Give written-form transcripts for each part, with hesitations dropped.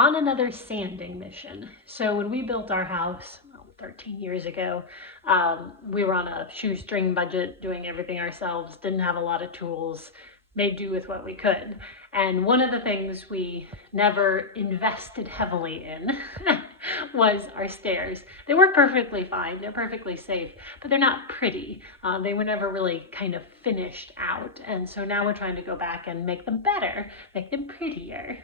on another sanding mission. So when we built our house 13 years ago, we were on a shoestring budget, doing everything ourselves, didn't have a lot of tools, made do with what we could. And one of the things we never invested heavily in was our stairs. They work perfectly fine, they're perfectly safe, but they're not pretty. They were never really kind of finished out. And so now we're trying to go back and make them better, make them prettier.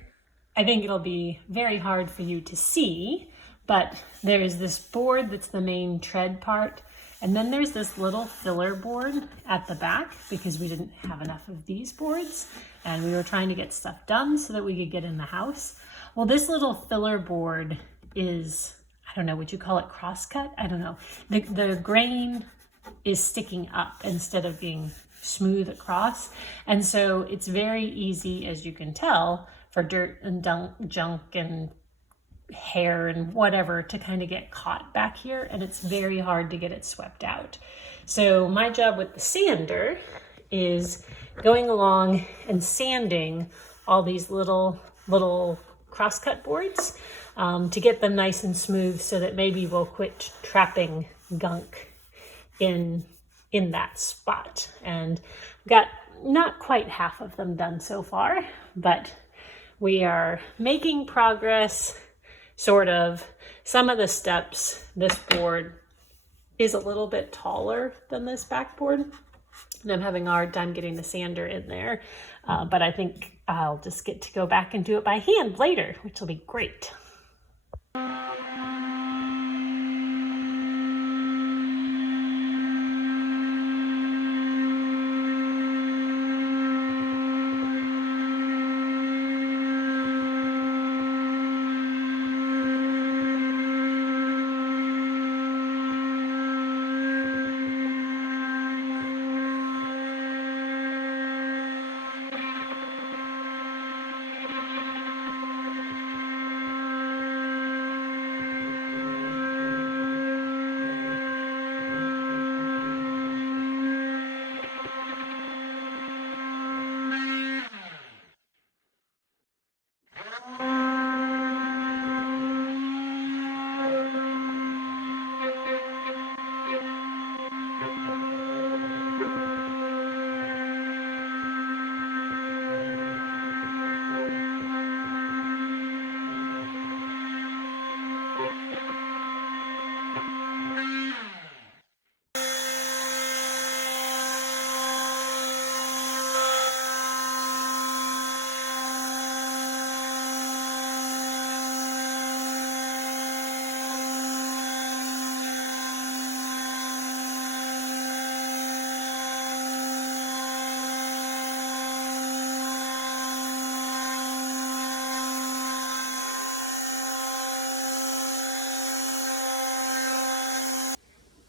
I think it'll be very hard for you to see, but there's this board that's the main tread part, and then there's this little filler board at the back because we didn't have enough of these boards and we were trying to get stuff done so that we could get in the house. Well, this little filler board is, I don't know, would you call it crosscut? I don't know. The grain is sticking up instead of being smooth across. And so it's very easy, as you can tell, for dirt and junk and hair and whatever to kind of get caught back here, and it's very hard to get it swept out. So my job with the sander is going along and sanding all these little crosscut boards to get them nice and smooth so that maybe we'll quit trapping gunk in that spot. And got not quite half of them done so far, but we are making progress, sort of. Some of the steps, this board is a little bit taller than this backboard, and I'm having a hard time getting the sander in there, but I think I'll just get to go back and do it by hand later, which will be great.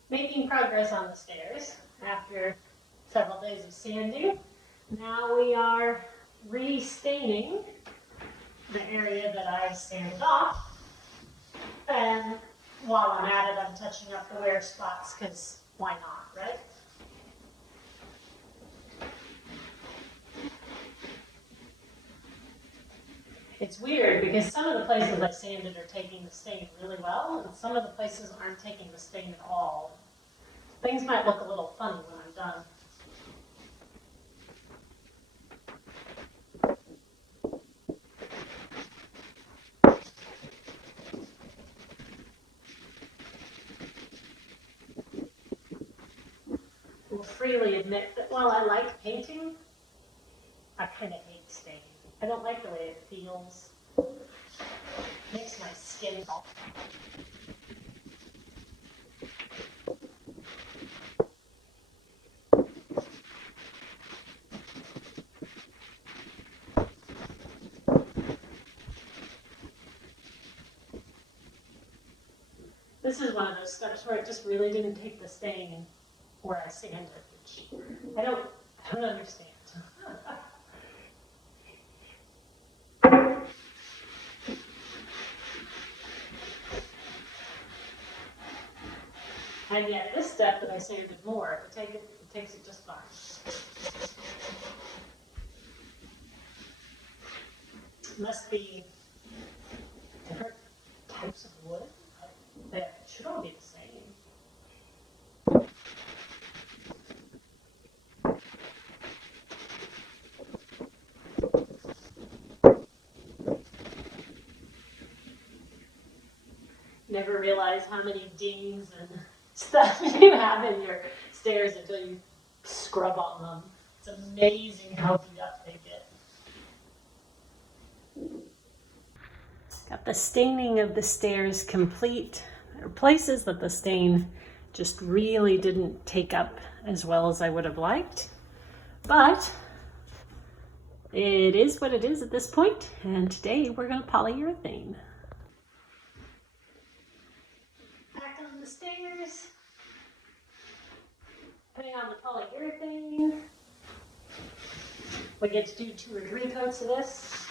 Making progress on the stairs after several days of sanding. Now we are restaining the area that I sanded off. And while I'm at it, I'm touching up the wear spots because why not, right? It's weird because some of the places I sanded are taking the stain really well, and some of the places aren't taking the stain at all. Things might look a little funny when I'm done. I will freely admit that while I like painting, I kind of hate staining. I don't like the way it feels. It makes my skin fall. This is one of those steps where it just really didn't take the stain where I sanded, which I don't understand. And yet this step that I sanded more, it takes it just fine. Must be never realize how many dings and stuff you have in your stairs until you scrub on them. It's amazing how beat up they get. Got the staining of the stairs complete. There are places that the stain just really didn't take up as well as I would have liked, but it is what it is at this point, and today we're going to polyurethane. Back on the stairs, putting on the polyurethane. We get to do 2 or 3 coats of this.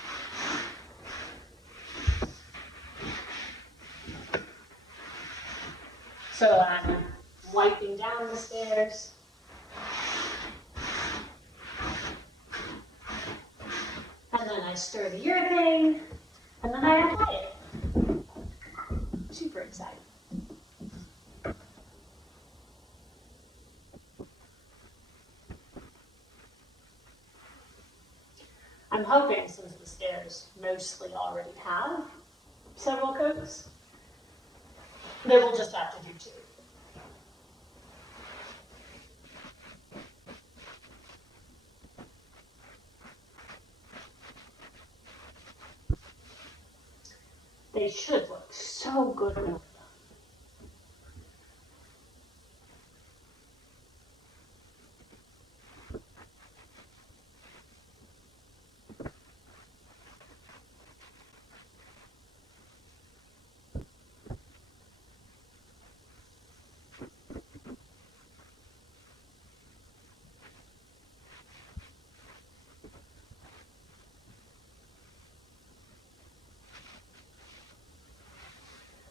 So I'm wiping down the stairs. And then I stir the urethane, and then I apply it. Super excited. I'm hoping, since the stairs mostly already have several coats, they will just have to do 2. They should look so good when done.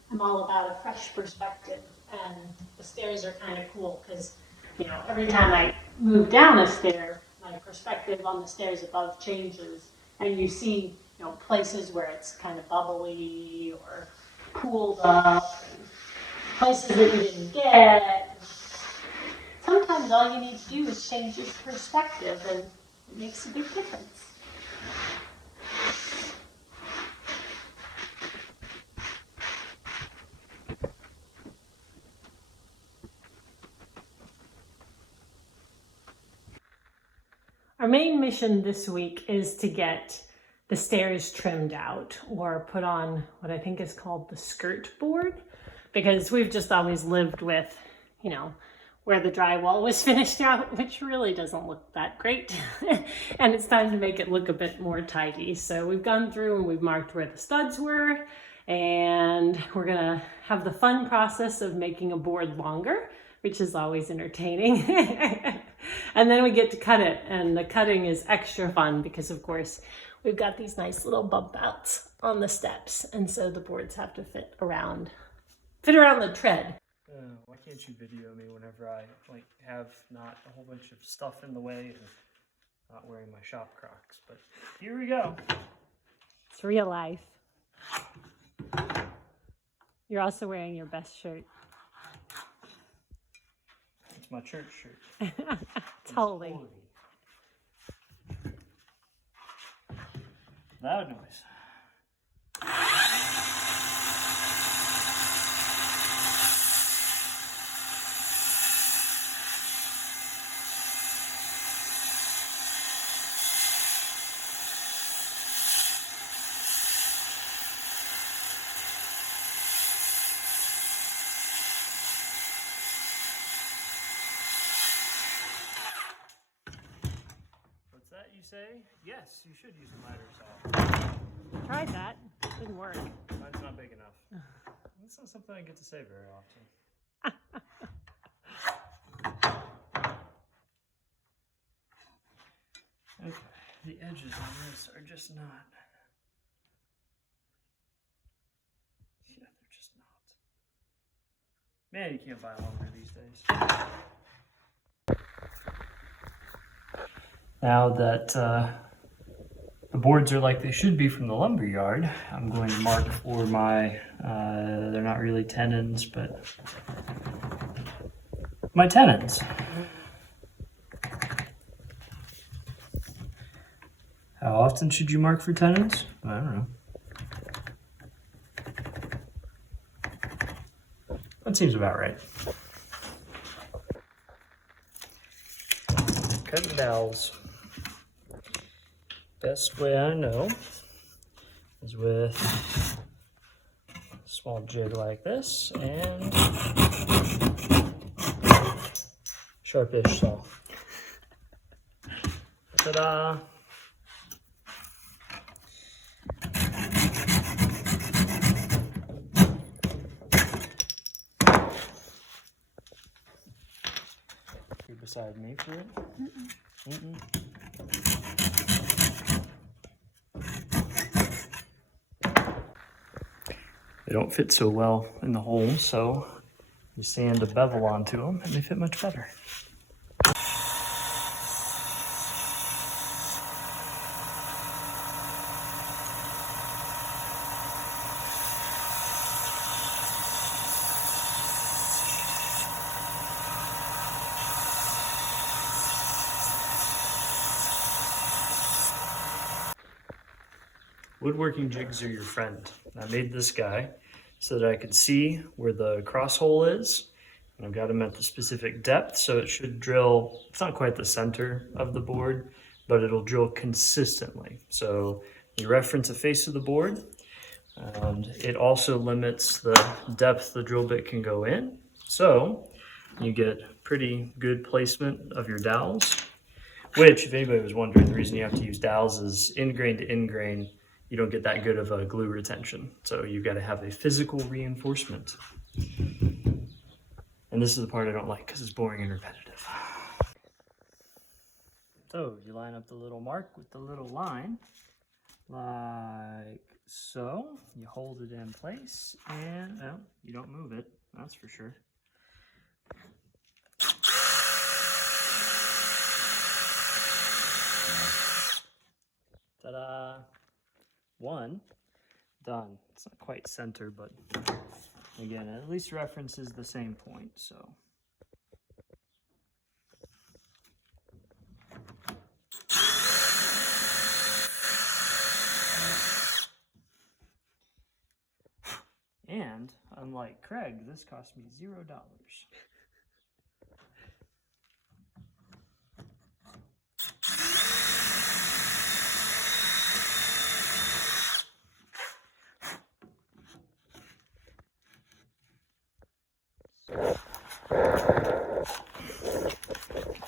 I'm all about a fresh perspective, and the stairs are kind of cool because, you know, every time I move down a stair, my perspective on the stairs above changes, and you see, you know, places where it's kind of bubbly or pooled up, and places that you didn't get. Sometimes all you need to do is change your perspective, and it makes a big difference. Our main mission this week is to get the stairs trimmed out or put on what I think is called the skirt board, because we've just always lived with, you know, where the drywall was finished out, which really doesn't look that great. And it's time to make it look a bit more tidy. So we've gone through and we've marked where the studs were, and we're gonna have the fun process of making a board longer, which is always entertaining. And then we get to cut it, and the cutting is extra fun because, of course, we've got these nice little bump outs on the steps, and so the boards have to fit around the tread. Why can't you video me whenever I have not a whole bunch of stuff in the way and not wearing my shop Crocs? But here we go. It's real life. You're also wearing your best shirt. It's my church shirt. Totally. Loud noise. What's that you say? Yes, you should use a miter saw. Tried that. Didn't work. Mine's not big enough. That's not something I get to say very often. Okay, the edges on this are just not. Yeah, they're just not. Man, you can't buy lumber these days. Now that the boards are like they should be from the lumber yard, I'm going to mark for my, they're not really tenons, but my tenons. How often should you mark for tenons? I don't know. That seems about right. Cutting dowels. Best way I know is with a small jig like this and sharpish saw. Ta-da! You're beside me for it? Mm-mm. They don't fit so well in the hole, so you sand a bevel onto them and they fit much better. Woodworking jigs are your friend. I made this guy so that I could see where the cross hole is. And I've got them at the specific depth, so it should drill, it's not quite the center of the board, but it'll drill consistently. So you reference a face of the board, and it also limits the depth the drill bit can go in. So you get pretty good placement of your dowels, which, if anybody was wondering, the reason you have to use dowels is in grain to in grain, you don't get that good of a glue retention. So you've got to have a physical reinforcement. And this is the part I don't like because it's boring and repetitive. So you line up the little mark with the little line, like so. You hold it in place and you don't move it, that's for sure. Ta-da! One, done. It's not quite center, but again, it at least references the same point, so. And unlike Craig, this cost me $0.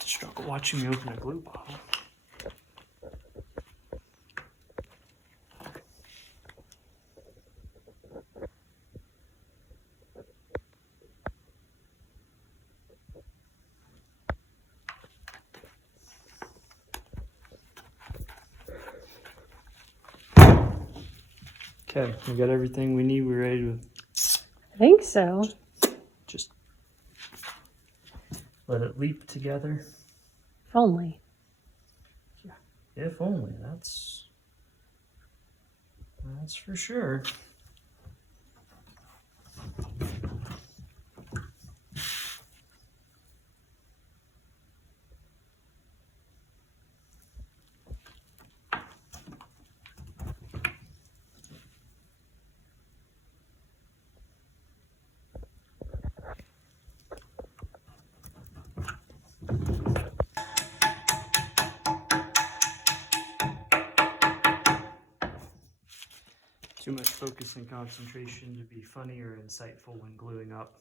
Struggle watching me open a glue bottle. Okay, we got everything we need. We're ready to I think so. just let it leap together. If only. If only, that's for sure. Too much focus and concentration to be funny or insightful when gluing up.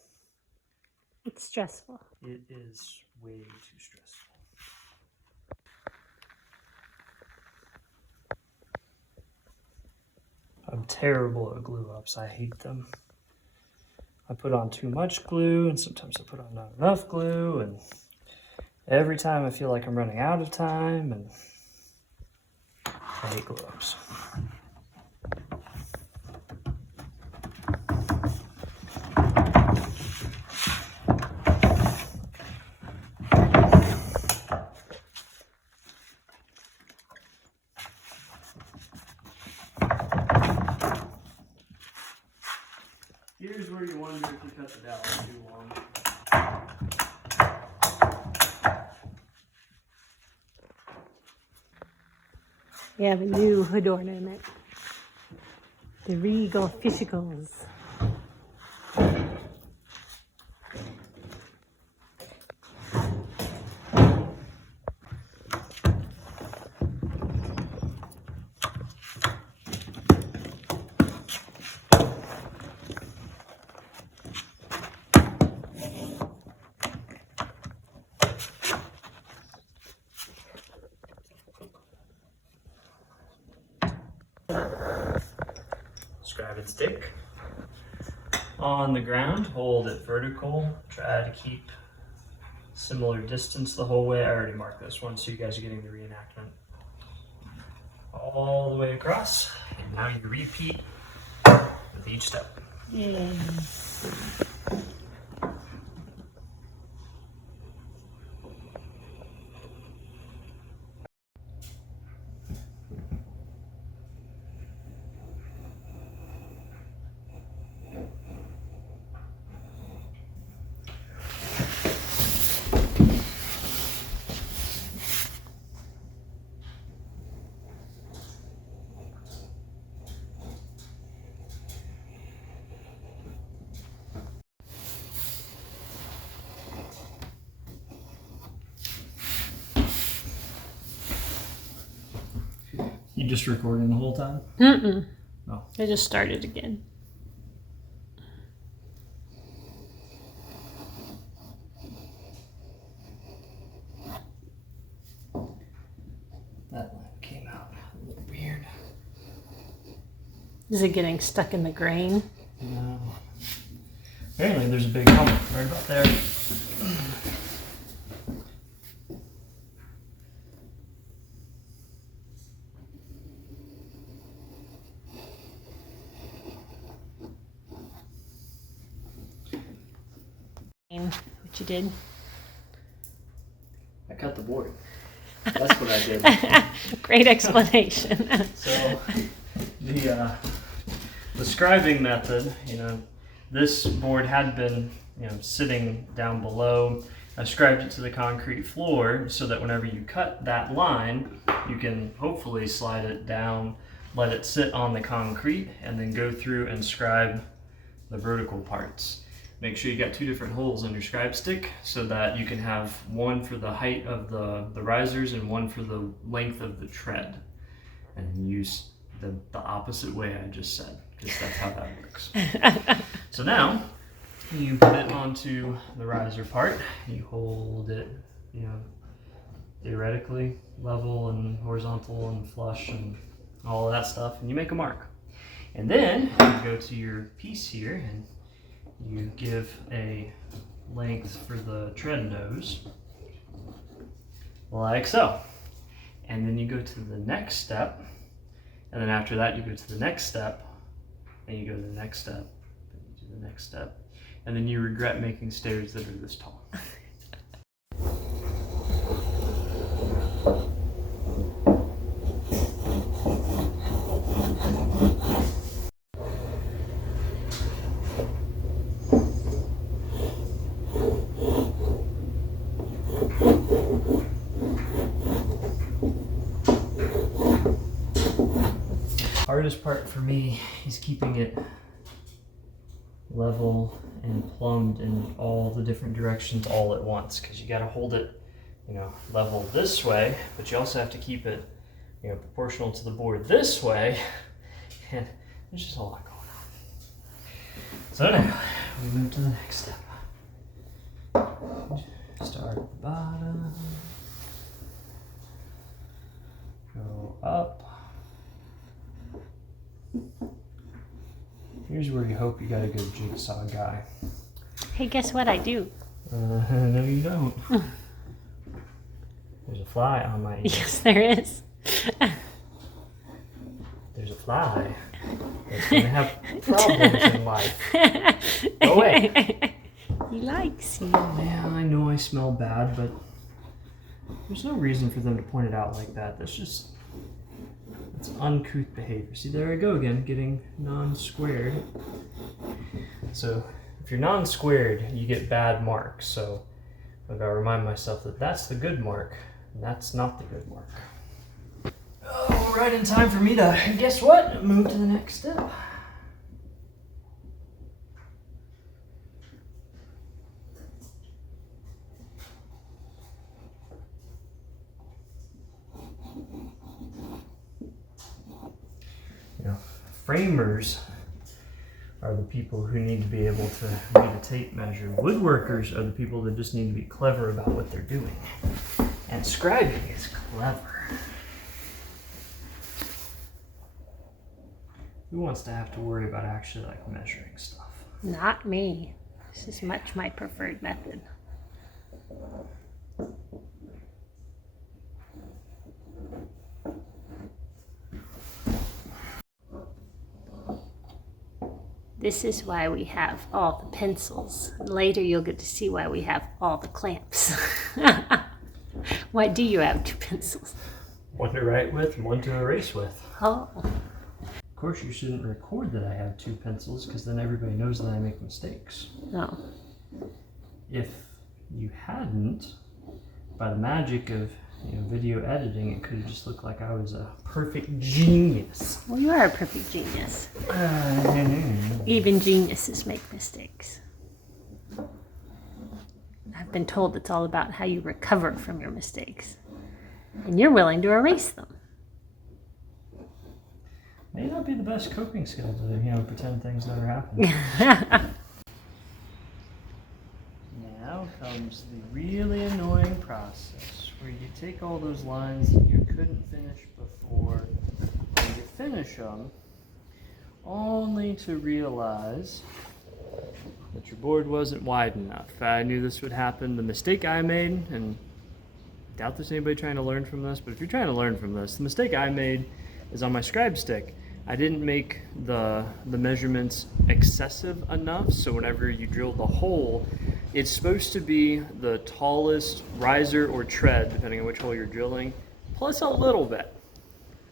It's stressful. It is way too stressful. I'm terrible at glue ups. I hate them. I put on too much glue, and sometimes I put on not enough glue, and every time I feel like I'm running out of time, and I hate glue ups. Here's where you wonder if you cut the dowel too long. We have a new hood ornament. The regal fishicles. stick on the ground, hold it vertical, try to keep similar distance the whole way. I already marked this one so you guys are getting the reenactment. All the way across, and now you repeat with each step. Yeah. You just recording the whole time? Mm-mm. Oh. I just started again. That line came out a little weird. Is it getting stuck in the grain? No. Apparently there's a big hump right about there. What you did? I cut the board. That's what I did. Great explanation. So the scribing method, this board had been, sitting down below. I scribed it to the concrete floor so that whenever you cut that line, you can hopefully slide it down, let it sit on the concrete, and then go through and scribe the vertical parts. Make sure you got 2 different holes on your scribe stick so that you can have one for the height of the risers and one for the length of the tread. And use the opposite way I just said, because that's how that works. So now, you put it onto the riser part. You hold it, theoretically level and horizontal and flush and all of that stuff, and you make a mark. And then you go to your piece here and you give a length for the tread nose, like so. And then you go to the next step, and then after that you go to the next step, and you go to the next step, and you do the next step, and then you regret making stairs that are this tall. Hardest part for me is keeping it level and plumbed in all the different directions all at once, because you got to hold it, level this way, but you also have to keep it, proportional to the board this way, and there's just a lot going on. So now we move to the next step. Start at the bottom, go up. Here's where you hope you got a good jigsaw guy. Hey, guess what I do? No, you don't. There's a fly on my ear. Yes, there is. There's a fly that's going to have problems in life. Go away. He likes you. Yeah, I know I smell bad, but there's no reason for them to point it out like that. That's uncouth behavior. See, there I go again, getting non-squared. So if you're non-squared, you get bad marks. So I've got to remind myself that that's the good mark, and that's not the good mark. Oh, right in time for me to, guess what? Move to the next step. Framers are the people who need to be able to read a tape measure. Woodworkers are the people that just need to be clever about what they're doing. And scribing is clever. Who wants to have to worry about actually like measuring stuff? Not me. This is much my preferred method. This is why we have all the pencils. Later you'll get to see why we have all the clamps. Why do you have 2 pencils? One to write with and one to erase with. Oh. Of course, you shouldn't record that I have 2 pencils because then everybody knows that I make mistakes. No. If you hadn't, by the magic of video editing, it could have just looked like I was a perfect genius. Well, you are a perfect genius. Even geniuses make mistakes. I've been told it's all about how you recover from your mistakes. And you're willing to erase them. May not be the best coping skill to, pretend things never happened. Now comes the really annoying process where you take all those lines that you couldn't finish before and you finish them only to realize that your board wasn't wide enough. I knew this would happen. The mistake I made, and I doubt there's anybody trying to learn from this, but if you're trying to learn from this, the mistake I made is on my scribe stick. I didn't make the measurements excessive enough, so whenever you drill the hole, it's supposed to be the tallest riser or tread, depending on which hole you're drilling, plus a little bit.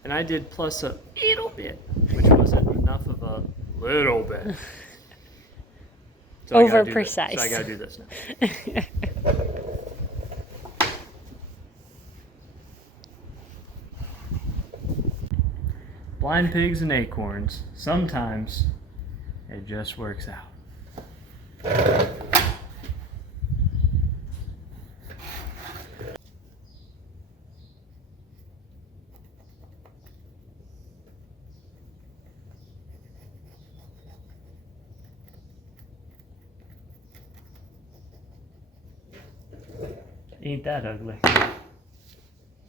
And I did plus a little bit, which wasn't enough of a little bit. So Over precise. So I gotta do this now. Blind pigs and acorns. Sometimes it just works out. Ain't that ugly?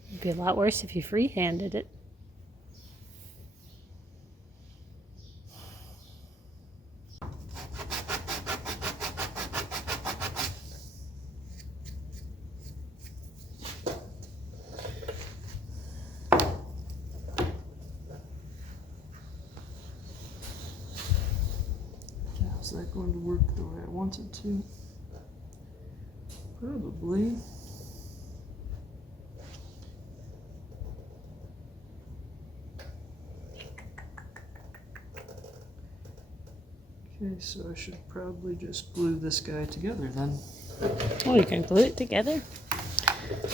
It'd be a lot worse if you free-handed it. Is that going to work the way I want it to? Probably. Okay, so I should probably just glue this guy together then. Oh, you can glue it together?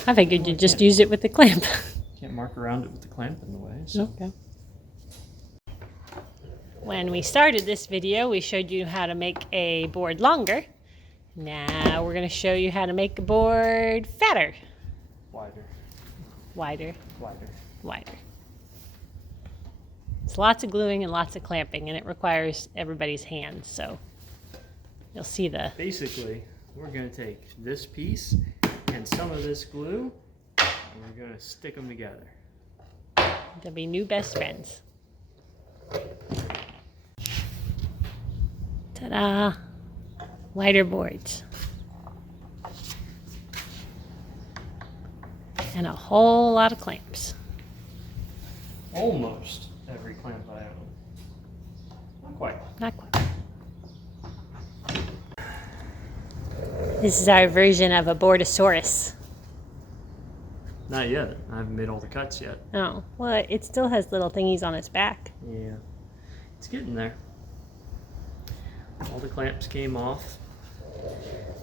I figured you'd just use it with the clamp. Can't mark around it with the clamp in the way. So. Okay. When we started this video, we showed you how to make a board longer. Now we're going to show you how to make a board fatter. Wider. Wider. Wider. Wider. It's lots of gluing and lots of clamping, and it requires everybody's hands, so you'll see the... Basically, we're going to take this piece and some of this glue, and we're going to stick them together. They'll be new best friends. Ta-da! Wider boards. And a whole lot of clamps. Almost every clamp I own. Not quite. Not quite. This is our version of a boardosaurus. Not yet. I haven't made all the cuts yet. Oh, well, it still has little thingies on its back. Yeah. It's getting there. All the clamps came off.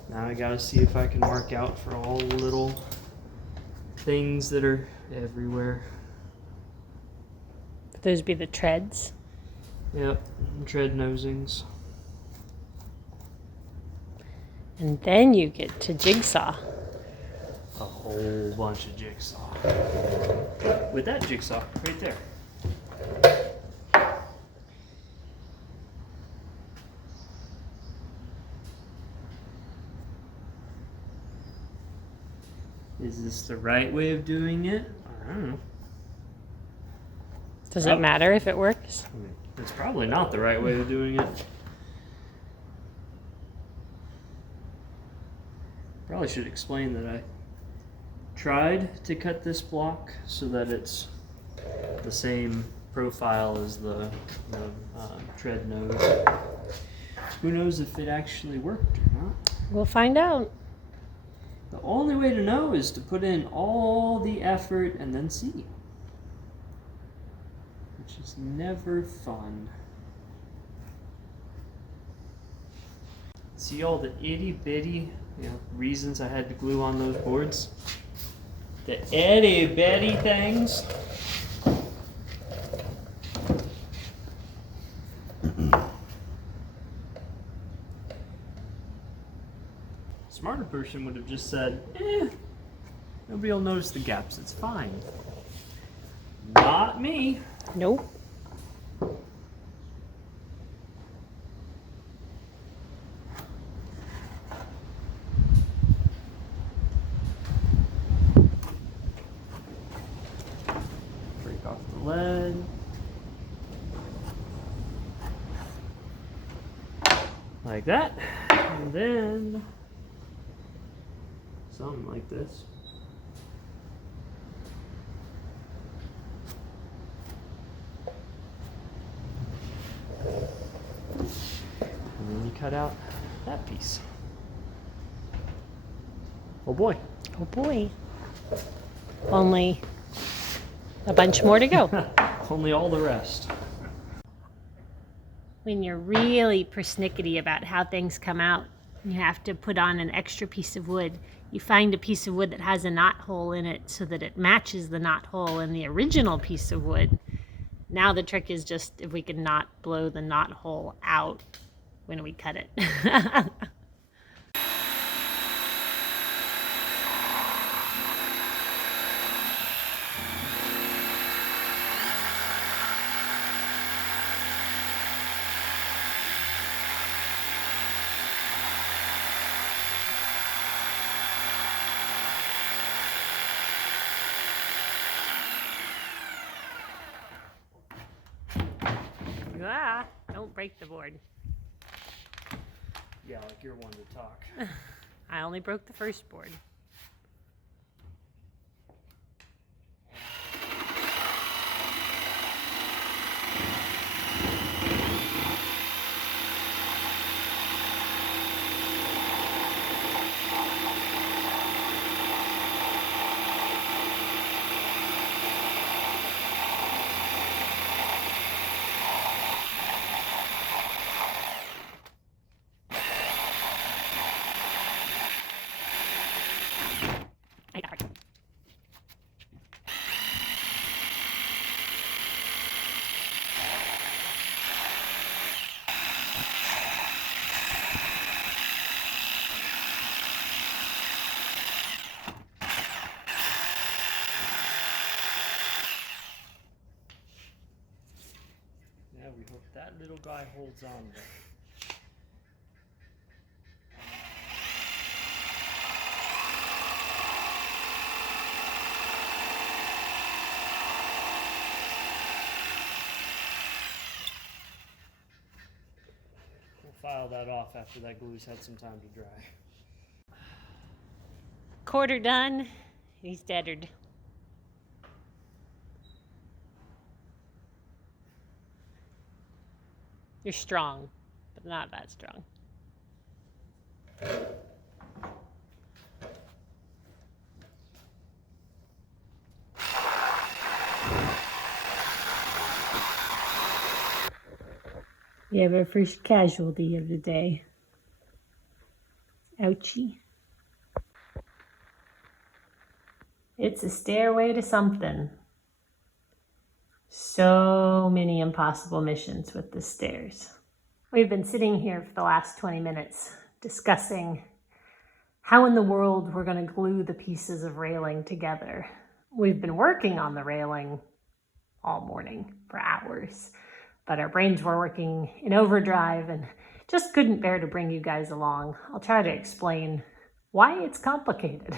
Now I gotta see if I can mark out for all the little things that are everywhere. Those be the treads. Yep, tread nosings. And then you get to jigsaw. A whole bunch of jigsaw. With that jigsaw right there. Is this the right way of doing it? I don't know. Does it matter if it works? I mean, it's probably not the right way of doing it. Probably should explain that I tried to cut this block so that it's the same profile as the tread nose. Who knows if it actually worked or not? We'll find out. The only way to know is to put in all the effort and then see. Which is never fun. See all the itty bitty, reasons I had to glue on those boards? The itty bitty things. Smarter person would have just said, nobody will notice the gaps, it's fine. Not me. Nope. Break off the lead. Like that. And then something like this. And then you cut out that piece. Oh boy. Oh boy. Only a bunch more to go. Only all the rest. When you're really persnickety about how things come out, you have to put on an extra piece of wood. You find a piece of wood that has a knot hole in it so that it matches the knot hole in the original piece of wood. Now the trick is just if we can not blow the knot hole out when we cut it. Ah, don't break the board. Yeah, like you're one to talk. I only broke the first board. I got it. Yeah, we hope that little guy holds on there. We'll file that off after that glue's had some time to dry. Quarter done. He's deadered. You're strong, but not that strong. We have our first casualty of the day. Ouchie. It's a stairway to something. So many impossible missions with the stairs. We've been sitting here for the last 20 minutes discussing how in the world we're going to glue the pieces of railing together. We've been working on the railing all morning for hours, but our brains were working in overdrive and just couldn't bear to bring you guys along. I'll try to explain why it's complicated.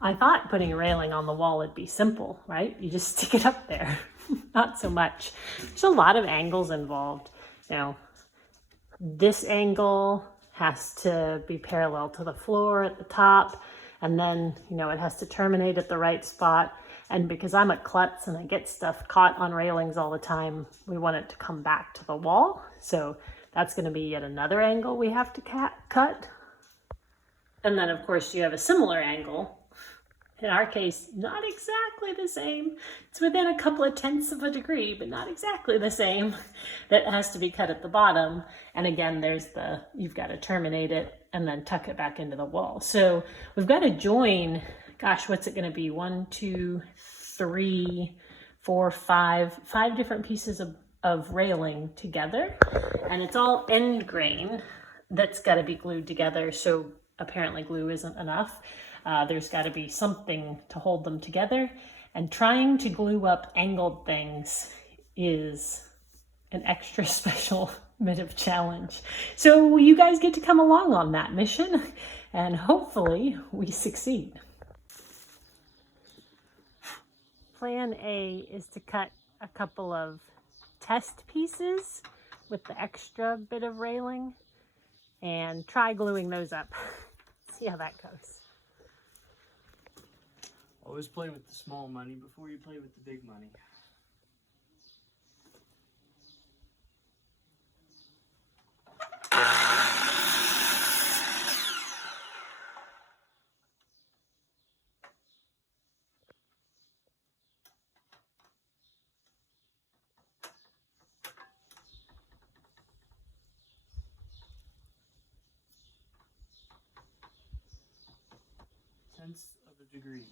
I thought putting a railing on the wall would be simple, right? You just stick it up there. not so much. There's a lot of angles involved. You know, this angle has to be parallel to the floor at the top, and then, you know, it has to terminate at the right spot. And because I'm a klutz and I get stuff caught on railings all the time, we want it to come back to the wall. So that's going to be yet another angle we have to cut. And then, of course, you have a similar angle. In our case, not exactly the same. It's within a couple of tenths of a degree, but not exactly the same. That has to be cut at the bottom. And again, there's you've got to terminate it and then tuck it back into the wall. So we've got to join, gosh, what's it going to be? 1, 2, 3, 4, 5 different pieces of railing together. And it's all end grain that's got to be glued together. So apparently glue isn't enough. There's got to be something to hold them together, and trying to glue up angled things is an extra special bit of challenge. So you guys get to come along on that mission, and hopefully we succeed. Plan A is to cut a couple of test pieces with the extra bit of railing and try gluing those up. See how that goes. Always play with the small money before you play with the big money. Tenths of a degree.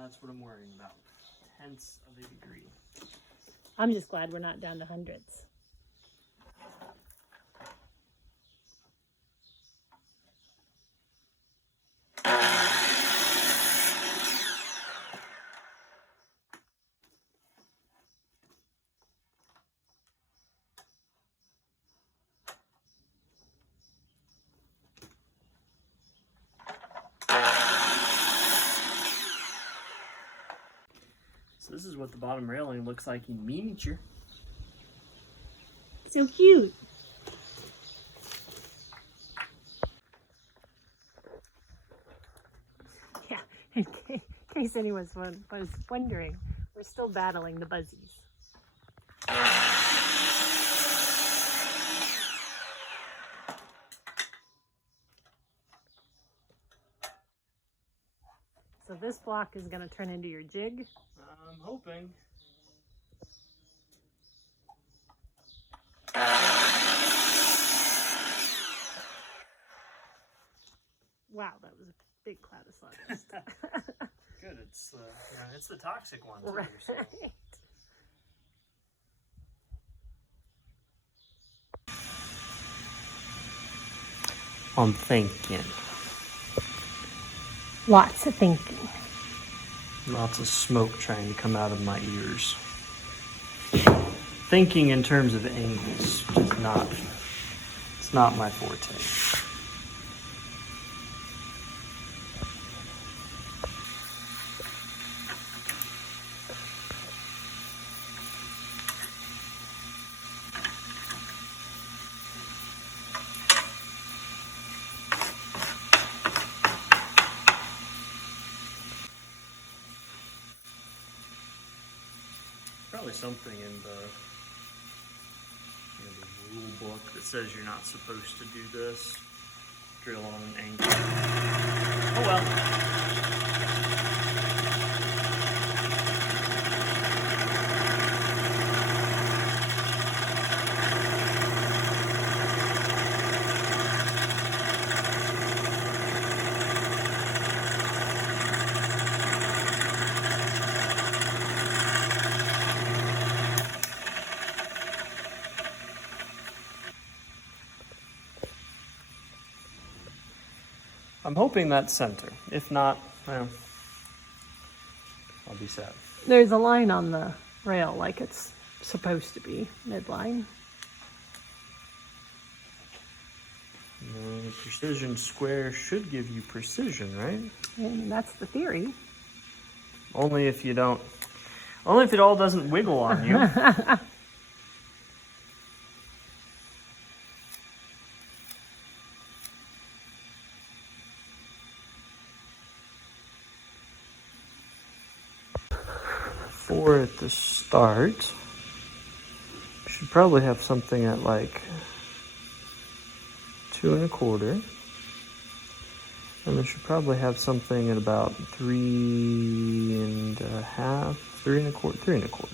That's what I'm worrying about. Tenths of a degree. I'm just glad we're not down to hundreds. So this is what the bottom railing looks like in miniature. So cute. Yeah, in case anyone was wondering, we're still battling the buzzies. So this block is going to turn into your jig. I'm hoping. Wow, that was a big cloud of sawdust. Good, it's it's the toxic one. Right. So. I'm thinking. Lots of thinking. Lots of smoke trying to come out of my ears. Thinking in terms of angles, it's not my forte. Probably something in the rule book that says you're not supposed to do this. Drill on an angle. Oh well. I'm hoping that's center. If not, well, I'll be sad. There's a line on the rail like it's supposed to be, midline. Precision square should give you precision, right? And that's the theory. Only if you don't Only if it all doesn't wiggle on you. Four at the start. Should probably have something at like 2 1/4. And we should probably have something at about 3 1/2, 3 1/4, 3 1/4.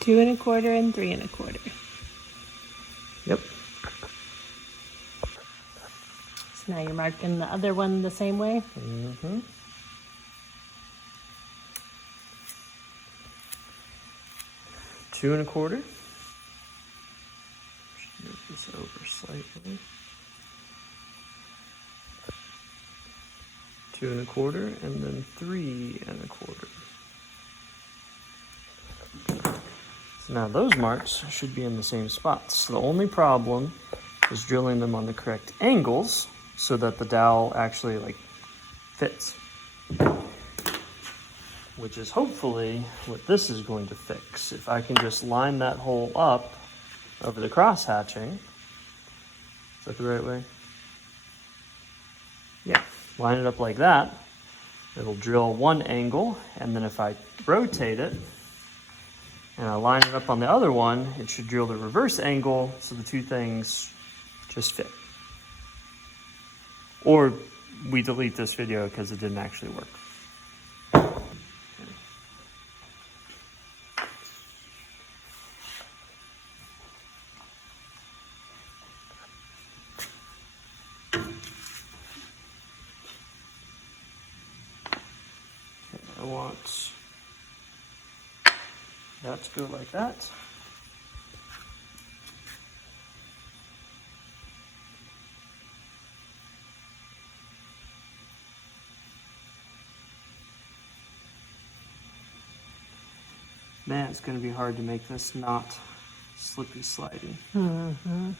2 1/4 and 3 1/4. Yep. So now you're marking the other one the same way? Mm-hmm. Two 1/4. Just move this over slightly. 2 1/4, and then 3 1/4. So now those marks should be in the same spots. The only problem is drilling them on the correct angles so that the dowel actually like fits. Which is hopefully what this is going to fix. If I can just line that hole up over the cross hatching. Is that the right way? Yeah, line it up like that. It'll drill one angle, and then if I rotate it and I line it up on the other one, it should drill the reverse angle, so the two things just fit. Or we delete this video because it didn't actually work. I want that to go like that. Man, it's going to be hard to make this not slippy slidey. Mm-hmm.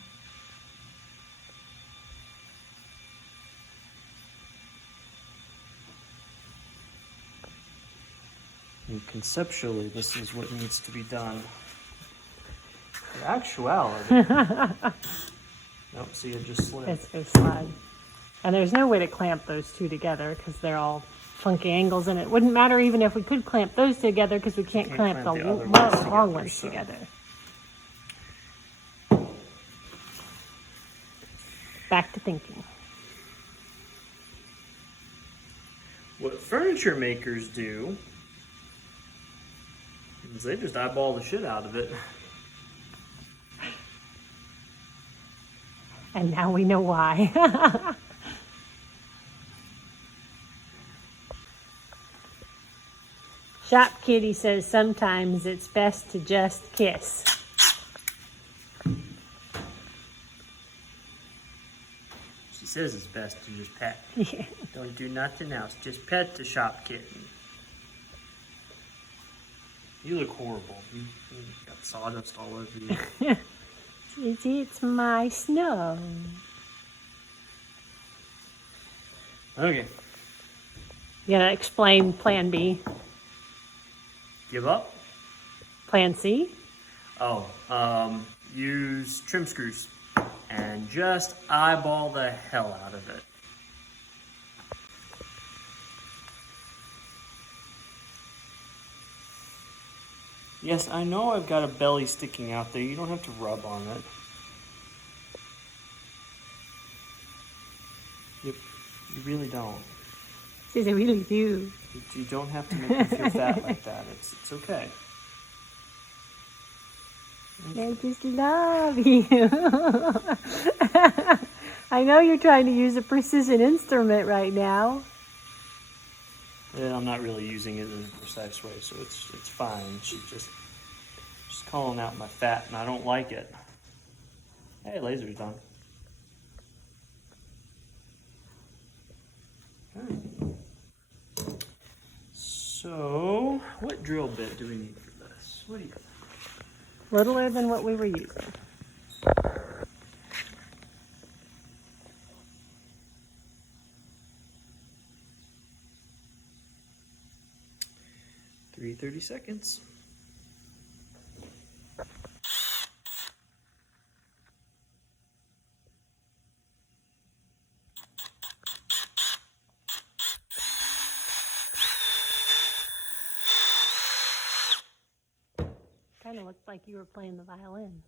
And conceptually, this is what needs to be done. In actuality, nope, see it just slid. It's going to slide. And there's no way to clamp those two together because they're all funky angles, and it wouldn't matter even if we could clamp those together because we can't clamp the other ones long ones together. Back to thinking. What furniture makers do is they just eyeball the shit out of it. And now we know why. Shop Kitty says sometimes it's best to just kiss. She says it's best to just pet. Yeah. Don't do nothing else. Just pet the shop kitten. You look horrible. You got sawdust all over you. It's my snow. Okay. You gotta explain Plan B. Give up? Plan C? Oh, use trim screws and just eyeball the hell out of it. Yes, I know I've got a belly sticking out there. You don't have to rub on it. You really don't. Says I really do. You don't have to make me feel fat like that. It's okay. I just love you. I know you're trying to use a precision instrument right now. Yeah, I'm not really using it in a precise way, so it's fine. She's just calling out my fat, and I don't like it. Hey, laser's done. Okay. So, what drill bit do we need for this? What do you think? Littler than what we were using. 30 seconds. Kind of looked like you were playing the violin.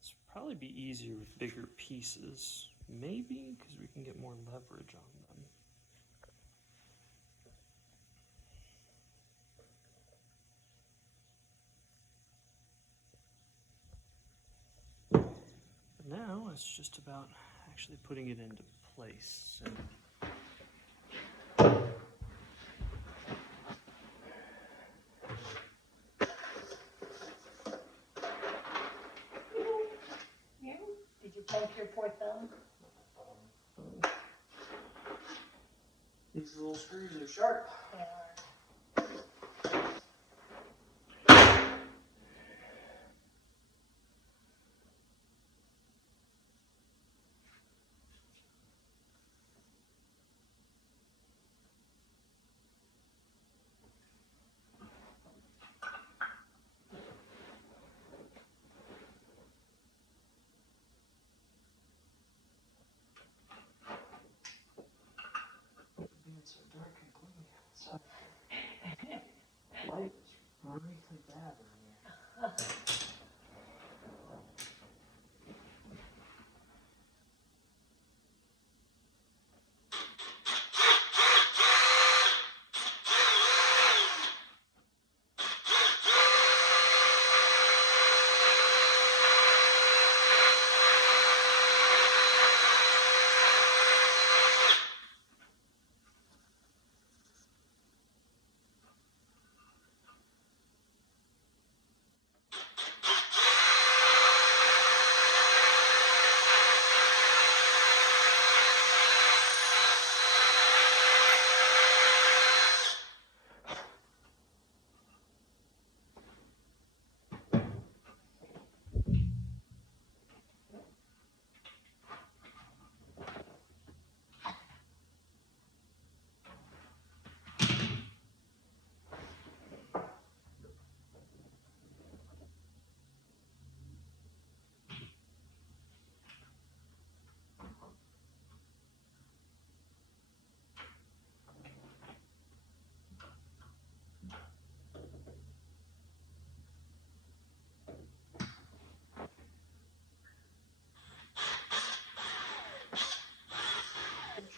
This would probably be easier with bigger pieces. Maybe because we can get more leverage on them. But now it's just about actually putting it into place. And Did you poke your poor thumb? these little screws are sharp. They are. It's so dark and gloomy outside. Light is really bad in here.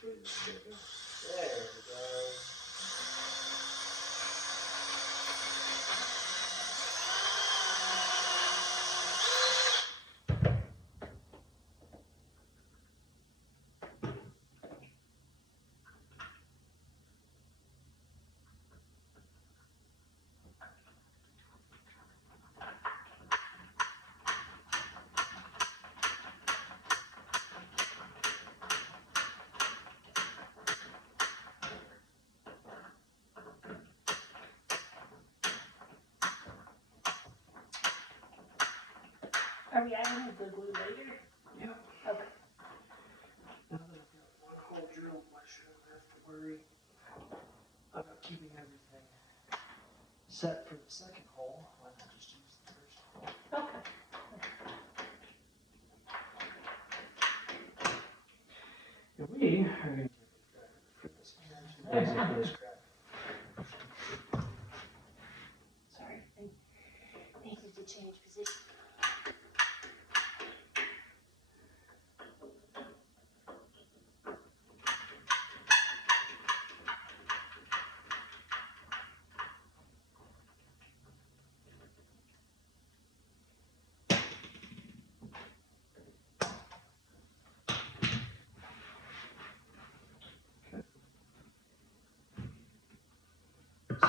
There we go. Are we adding the glue later? Yep. Okay. Now that I've got one hole drilled, I shouldn't have to worry about keeping everything set for the second hole. Why not just use the first hole? Okay. And we are going to take a driver for this here. Too lazy for this crap. Sorry, I needed to change position.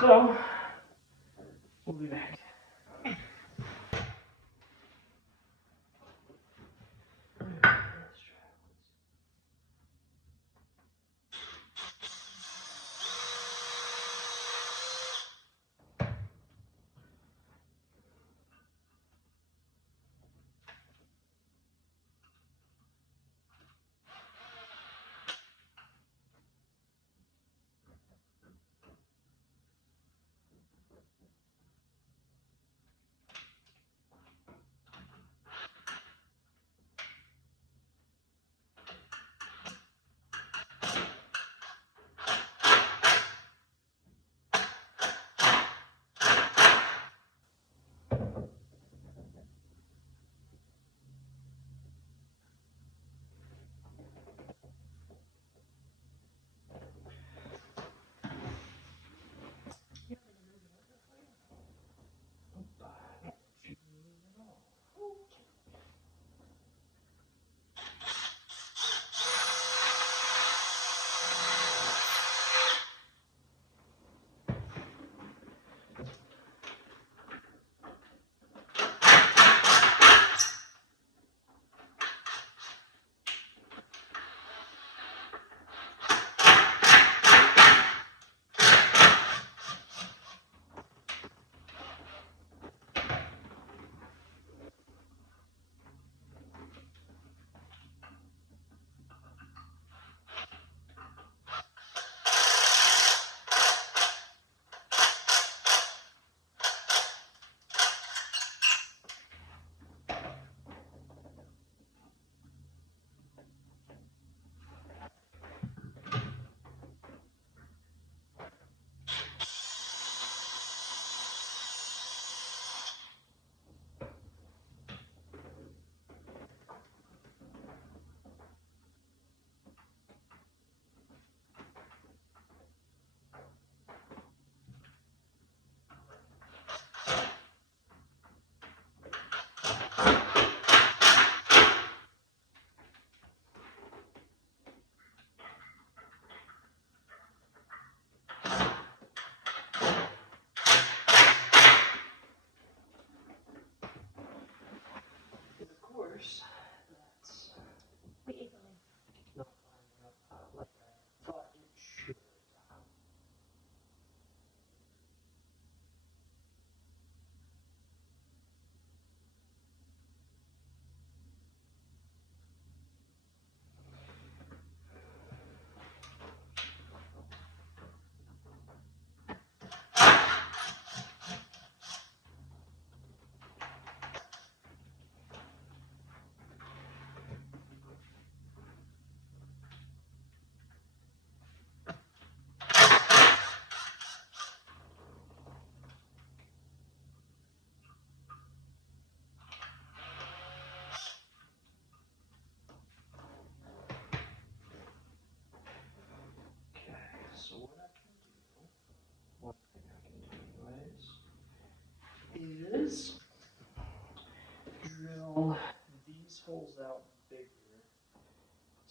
So, we'll be back.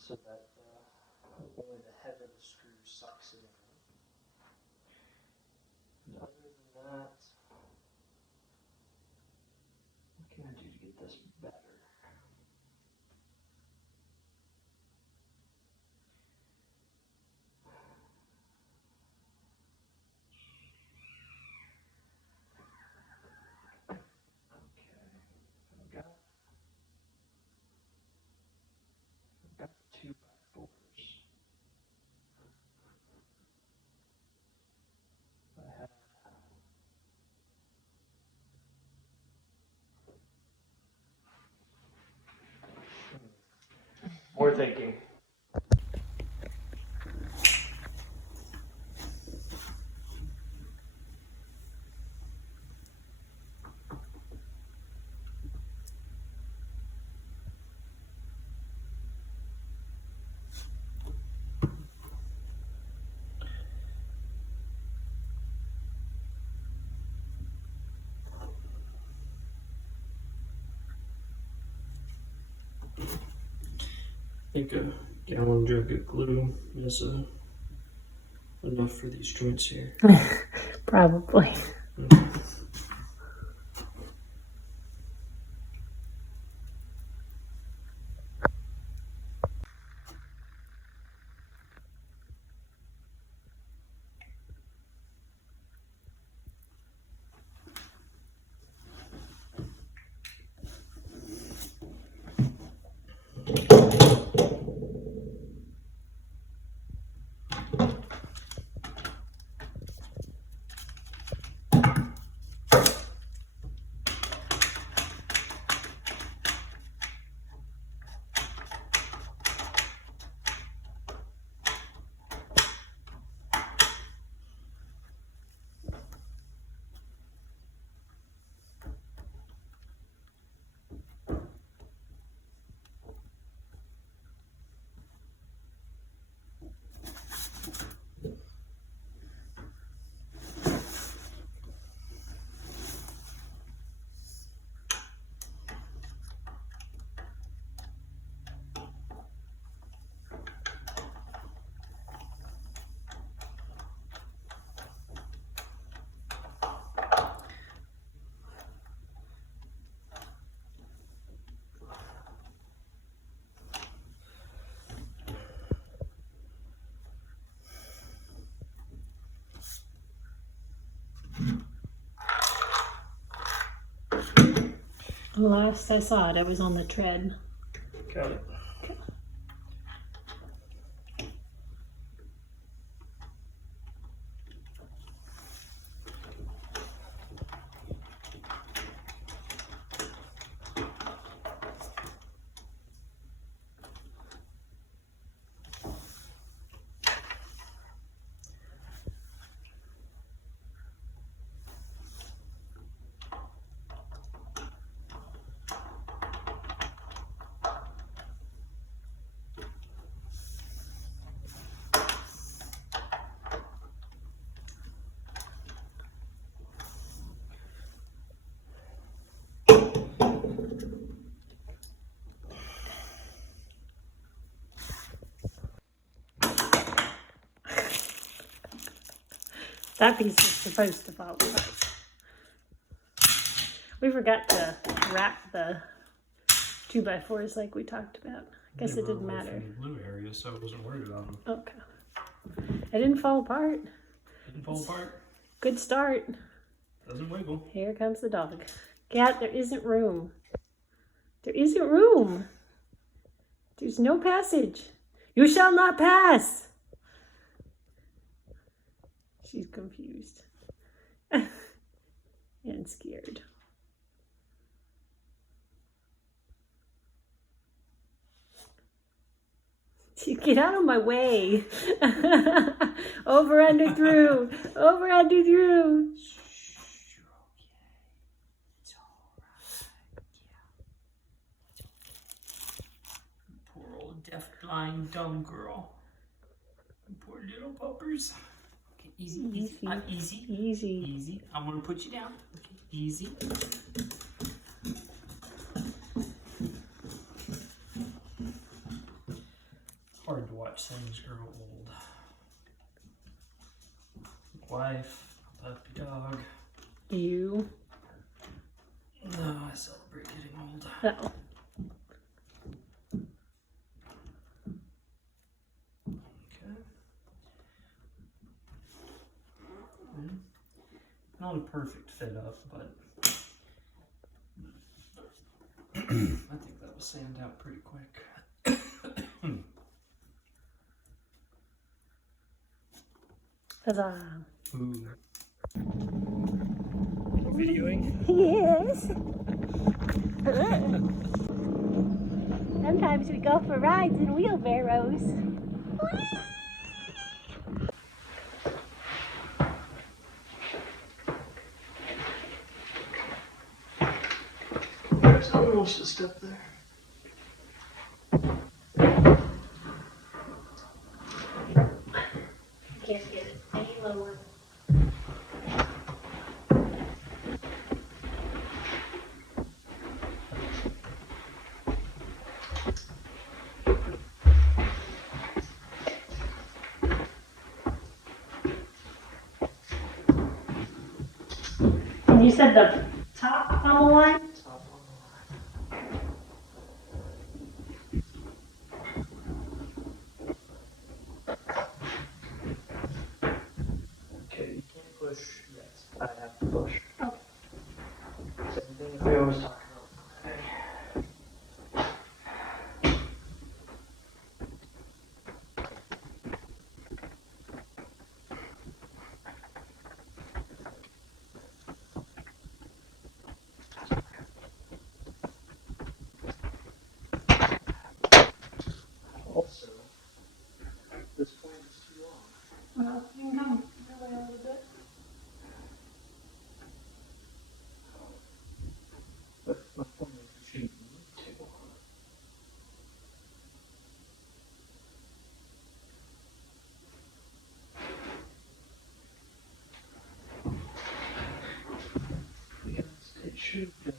so that only the head of the screw sucks it in. And other than that, what can I do to get this better? Okay, I've got the 2x4s. I have more thinking. I think a gallon jug of glue is enough for these joints here. Probably. Last I saw it, I was on the tread. Got it. That piece is supposed to fall apart. We forgot to wrap the 2x4s like we talked about. I guess it didn't matter. In the blue area, so I wasn't worried about them. Okay. It didn't fall apart. Didn't fall apart. Good start. Doesn't wiggle. Here comes the dog. Cat, there isn't room. There isn't room. There's no passage. You shall not pass. She's confused and scared. Get out of my way. Over, under, through. Over, under, through. Shh, you're okay. It's alright. Yeah. Poor old deaf, blind, dumb girl. Poor little puppers. Okay, easy, easy. Easy. Easy. Easy. I'm gonna put you down. Okay, easy. saying grow old. Wife, puppy dog. You. No, I celebrate getting old. No. Okay. Not a perfect fit up, but I think that will sand out pretty quick. Huzzah. Ooh. Videoing? Yes. Sometimes we go for rides in wheelbarrows. Someone wants to step there. Can't get it any lower. And you said the top on the line? Top on the line. Okay, you can't push yet. I have to push. Oh. Same thing we always talk about. Okay. Also, this point is too long. Well, you can come your way a little bit. But my point is you shouldn't move too long. Yes, it should be.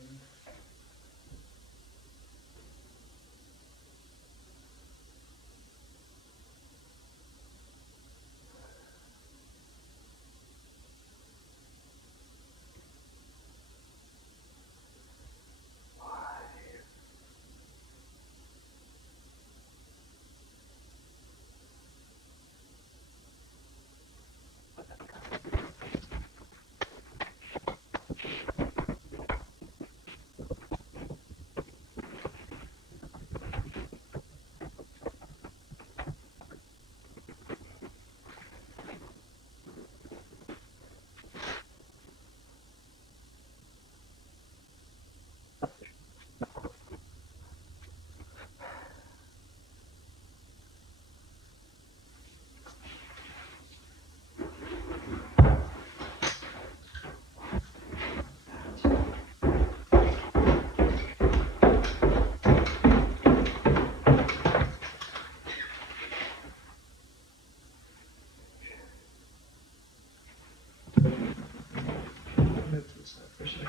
Move to the side for a second.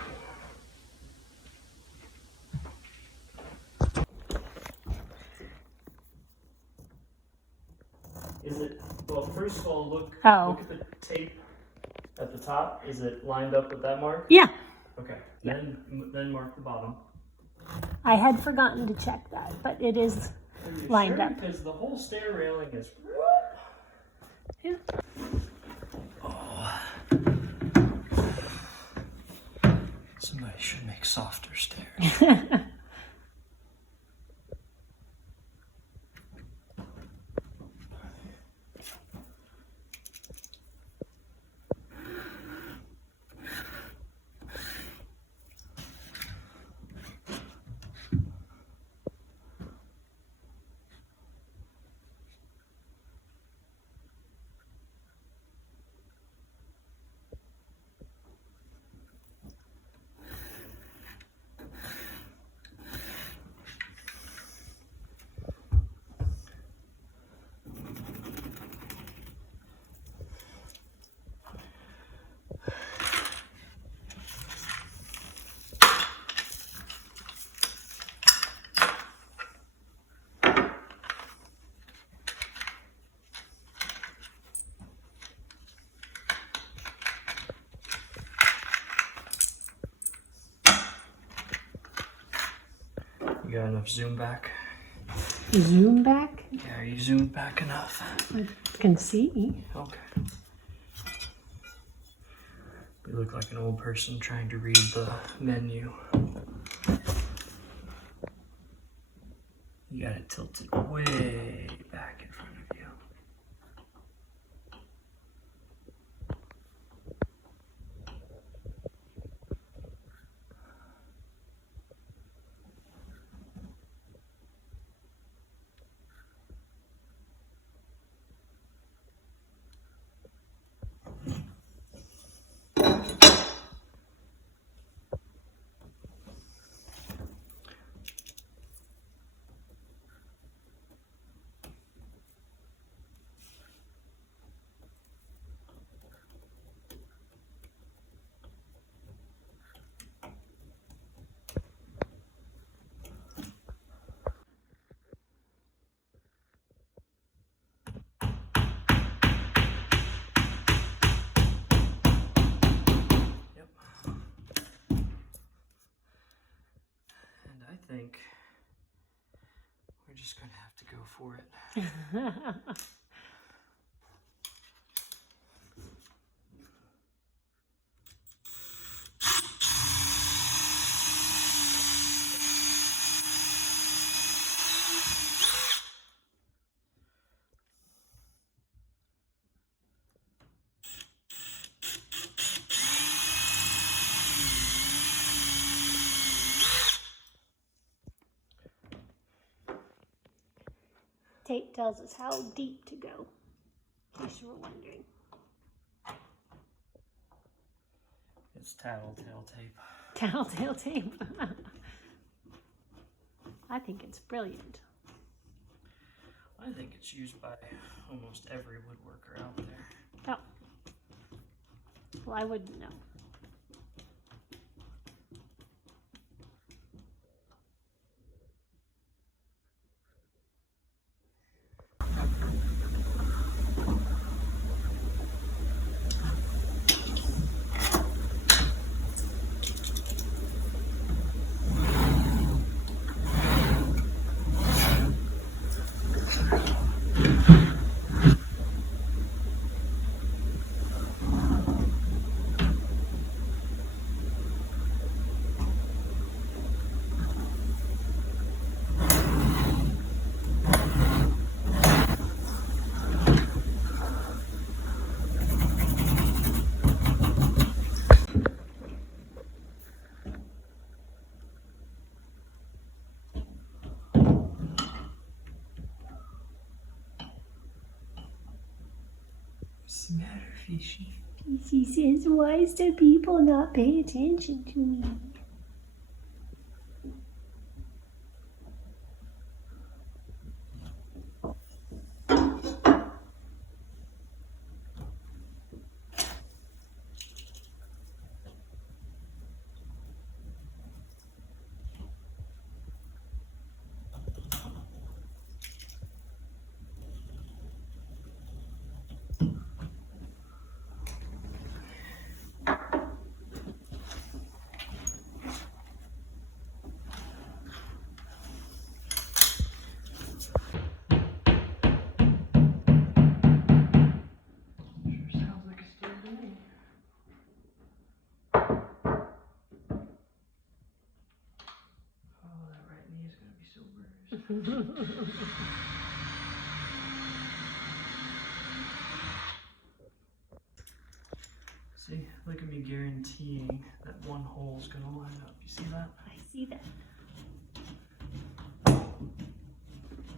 Is it, well, first of all, look at the tape at the top. Is it lined up with that mark? Yeah. Okay. Yeah. Then mark the bottom. I had forgotten to check that, but it is lined up. Because the whole stair railing is. Yeah. Oh. Somebody should make softer stairs. got enough zoom back? Zoom back? Yeah, are you zoomed back enough? I can see. Okay. You look like an old person trying to read the menu. You got it tilted way back in front of you. I think we're just gonna have to go for it. Tape tells us how deep to go, in case you were wondering. It's tattletale tape. Tattletale tape. I think it's brilliant. I think it's used by almost every woodworker out there. Oh. Well, I wouldn't know. What's the matter, Fishy? She says, why is the people not paying attention to me? Sure sounds like a stair to me. Oh, that right knee is gonna be so bruised. See, look at me guaranteeing that one hole's gonna line up. You see that? I see that.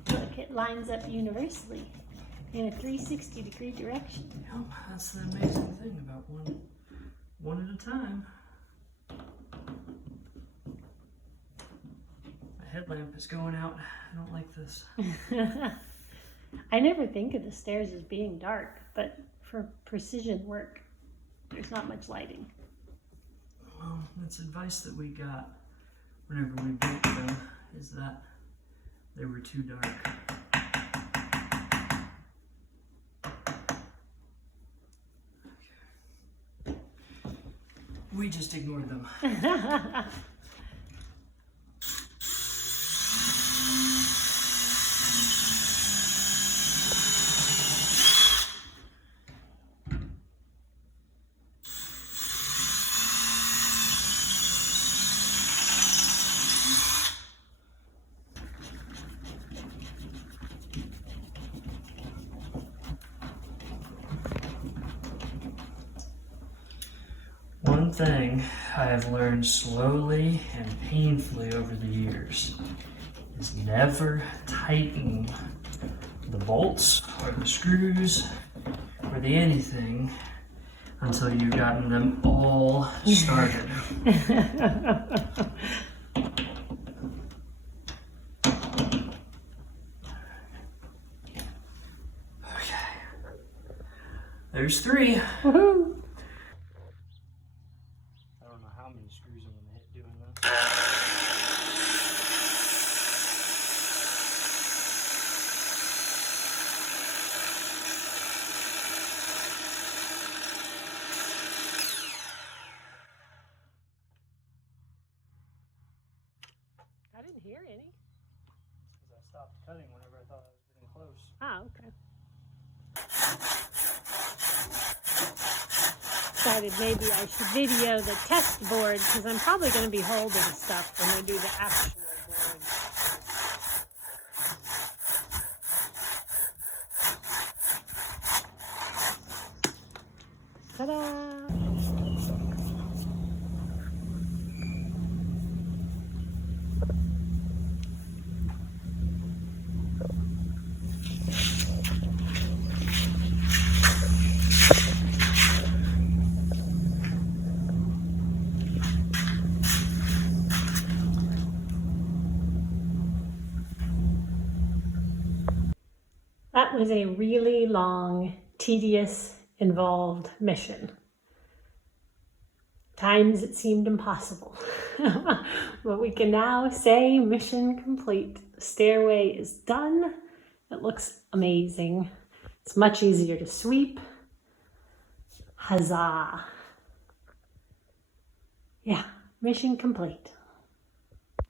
Look, it lines up universally in a 360-degree direction. Yep, that's the amazing thing about one at a time. My headlamp is going out. I don't like this. I never think of the stairs as being dark, but for precision work, there's not much lighting. Well, that's advice that we got whenever we built them, is that they were too dark. Okay. We just ignored them. thing I have learned slowly and painfully over the years is never tighten the bolts or the screws or the anything until you've gotten them all started. Okay. There's 3. Woohoo! I don't know how many screws I'm gonna hit doing this. I didn't hear any. Because I stopped cutting whenever I thought I was getting close. Ah, okay. Decided maybe I should video the test board because I'm probably going to be holding stuff when I do the actual board. Ta-da! That was a really long, tedious, involved mission. Times it seemed impossible. But we can now say mission complete. The stairway is done. It looks amazing. It's much easier to sweep. Huzzah! Yeah, mission complete.